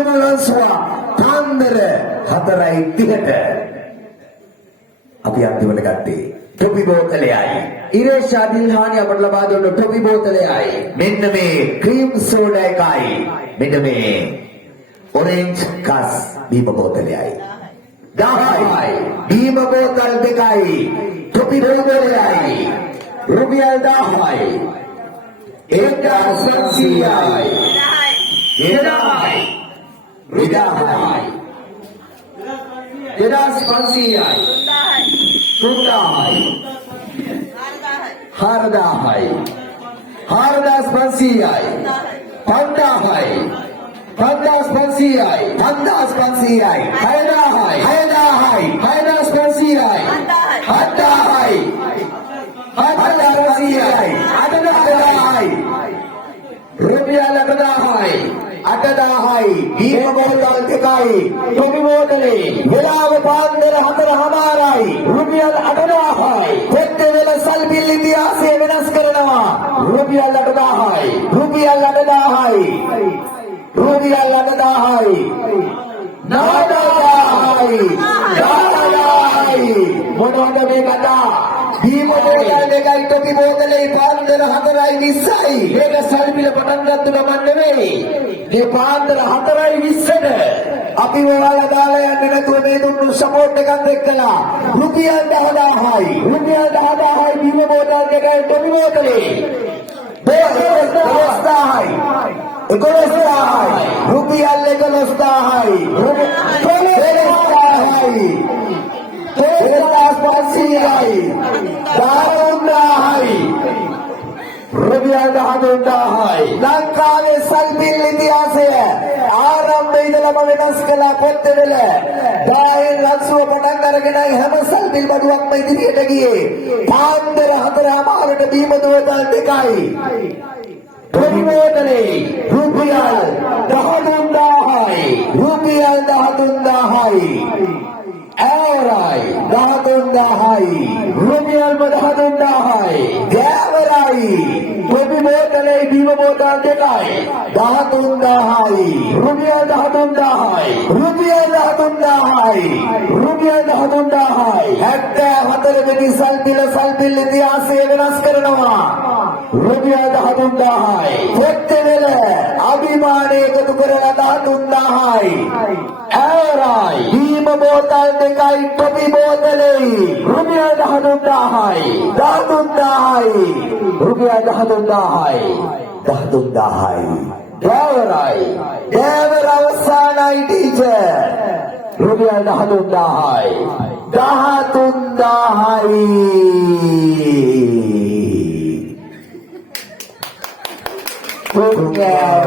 Yamalanswa Pandere Hatarai Theatre අපි අන්තිමට ගත්තේ ටොපි බෝතලයයි ඉරේෂා දිල්හානි අපට ලබා දුන්න ටොපි බෝතලයයි මෙන්න මේ ක්‍රීම් සෝඩා එකයි මෙන්න මේ ඔරෙන්ජ් කස් බීම බෝතලයයි 10යි බීම බෝතල් දෙකයි ටොපි බෝතලයයි රුපියල් 10යි 1500යි 2000යි 2500යි Tundai, Hardahai, Hardas Pansiai, Pandahai, Pandas Pansiai, Pandas Pansiai, Haidahai, Haidahai, Haidas Pansiai, Hadahai, Hadas Pansiai, Adadahai, Rupia Lakadahai, Adadahai, Bima Botol Tekai, Tobi Botale, Velav Pandera Hatara Hamarai, Rupial Adadahai, Petevela Salbil Indiase Venas Karanawa, Rupial Adadahai, Rupial Adadahai, Rupial Adadahai, Nadahai, Nadahai, Monoda Megata, Bima Botol Tekai, Tobi Botale, Pandera Hatarai Visai, Vega Salbil Patangatu Mandeve. මේ පාන්දර 4:20ට අපි ඔයාලා දාලා යන්න නැතුව මේ දුන්නු support එකත් එක්කලා රුපියල් 10000යි රුපියල් 10000යි බීම බෝතල් දෙකයි ටොපි බෝතලේ 11000යි 11000යි රුපියල් 11000යි 11000යි 1500යි 10000යි Rupiah 10000යි ලංකාවේ සල්බිල් ඉතිහාසය ආරම්භයේ ඉඳලම වෙනස් කළා පොත්තේවල 10න් ලක්ෂව පටන් අරගෙනයි හැම සල්බිල් බඩුවක්ම ඉදිරියට ගියේ පාන්දර 4:00ට බීම දෝතල් දෙකයි ටොපි බෝතලේ රුපියල් 13000යි රුපියල් 13000යි Arai, 13000යි රුපියල් 13000යි ගෑවරයි ටොපි බෝතලේ බීම බෝතල් දෙකයි 13000යි රුපියල් 13000යි රුපියල් 13000යි රුපියල් 13000යි 74 වෙනි සල්බිල් ඉතිහාසය වෙනස් කරනවා රුපියල් 13000යි පොත්තේවල අභිමානය එකතු කරලා 13000යි Arai, බීම බෝතල් දෙකයි ටොපි බෝතලේ රුපියල් 13000යි 13000යි රුපියල් 13000යි 13000යි දේවර අවසානයි ටීචර් රුපියල් 13000යි 13000යි රුපියල්